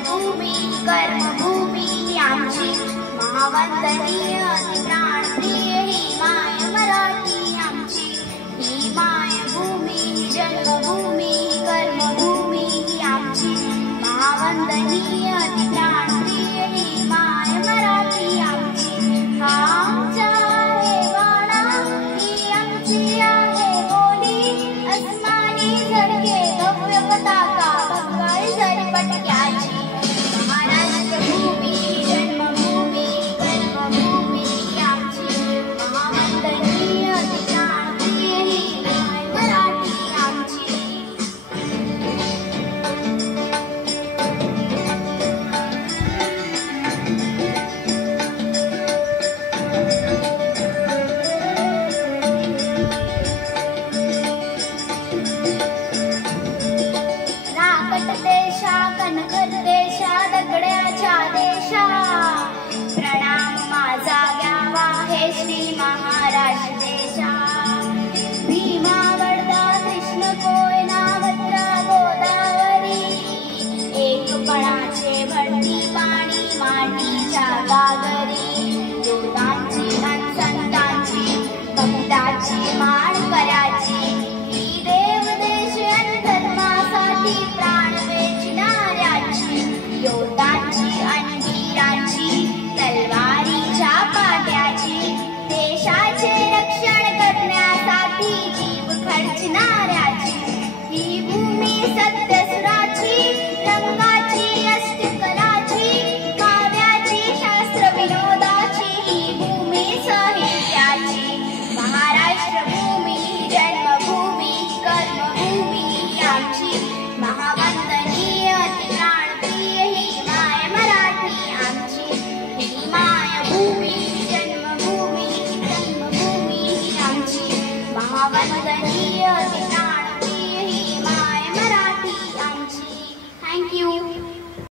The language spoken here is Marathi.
जन्मभूमी कर्मभूमी आमची महावंदनीय प्राणप्रिय ही माय मराठी आमची ही मायभूमी जन्मभूमी कर्मभूमी आमची महावंदनीय प्राणप्रिय ही माय मराठी आमची हा आमचा आहे वाणा ही आमची आहे बोली अस्मानी झडके भव्य पताका बंगाळी झरी पटक्याची महाराष्ट्र भूमी जन्मभूमी कर्मभूमी आमची महावंदनीय प्राणप्रिय ही माय मराठी आमची देशा कणखर देशा दगड्याच्या देशा प्रणाम माझा घ्यावा हे श्री महाराष्ट्र देशा भीमा वर्धा कृष्ण कोयना भद्रा गोदावरी एकपणाचे भरती पाणी मातीच्या गागरी योद्धांची अन संतांची भक्ताची मान करायची ही देव देश अन धर्मासाठी प्राण योद्धांची आणि वीरांची तलवारीच्या पाट्याची देशाचे रक्षण करण्यासाठी जीव खर्चणाऱ्याची ही भूमी सत्यसुराची रंगाची अष्टकलाची काव्याची शास्त्र विनोदाची ही भूमी साहित्याची महाराष्ट्र भूमी जन्मभूमी कर्मभूमी आमची महावंदनीय प्राणप्रिय ही माय मराठी आमची ही मायभूमी जन्मभूमी कर्मभूमी आमची महावंदनीय प्राणप्रिय ही माय मराठी आमची. Thank you.